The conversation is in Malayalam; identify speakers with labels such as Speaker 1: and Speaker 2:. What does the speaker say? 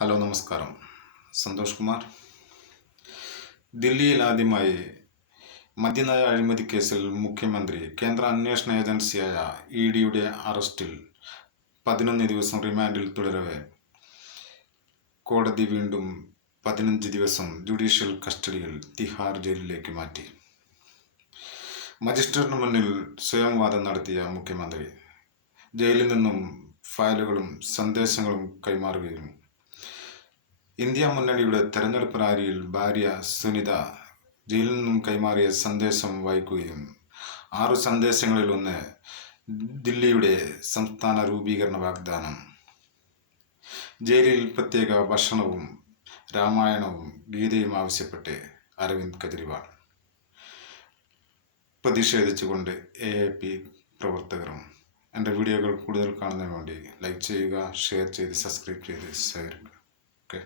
Speaker 1: ഹലോ നമസ്കാരം. സന്തോഷ് കുമാർ. ദില്ലിയിൽ ആദ്യമായി മദ്യനയ അഴിമതി കേസിൽ മുഖ്യമന്ത്രി കേന്ദ്ര അന്വേഷണ ഏജൻസിയായ ഇ ഡിയുടെ അറസ്റ്റിൽ പതിനൊന്ന് ദിവസം റിമാൻഡിൽ തുടരവെ. കോടതി വീണ്ടും പതിനഞ്ച് ദിവസം ജുഡീഷ്യൽ കസ്റ്റഡിയിൽ തിഹാർ ജയിലിലേക്ക് മാറ്റി. മജിസ്ട്രേറ്റിന് മുന്നിൽ സ്വയം വാദം നടത്തിയ മുഖ്യമന്ത്രി ജയിലിൽ നിന്നും ഫയലുകളും സന്ദേശങ്ങളും കൈമാറുകയും ഇന്ത്യ മുന്നണിയുടെ തെരഞ്ഞെടുപ്പ് റാലിയിൽ ഭാര്യ സുനിത ജയിലിൽ നിന്നും കൈമാറിയ സന്ദേശം വായിക്കുകയും ആറു സന്ദേശങ്ങളിൽ ഒന്ന് ദില്ലിയുടെ സംസ്ഥാന രൂപീകരണ വാഗ്ദാനം. ജയിലിൽ പ്രത്യേക ഭക്ഷണവും രാമായണവും ഗീതയും ആവശ്യപ്പെട്ട് അരവിന്ദ് കെജ്രിവാൾ. പ്രതിഷേധിച്ചുകൊണ്ട് എ എ പി പ്രവർത്തകരും എന്റെ വീഡിയോകൾ കൂടുതൽ കാണുന്നതിന് വേണ്ടി ലൈക്ക് ചെയ്യുക ഷെയർ ചെയ്ത് സബ്സ്ക്രൈബ് ചെയ്ത് സഹകരിക്കുക. ഓക്കെ.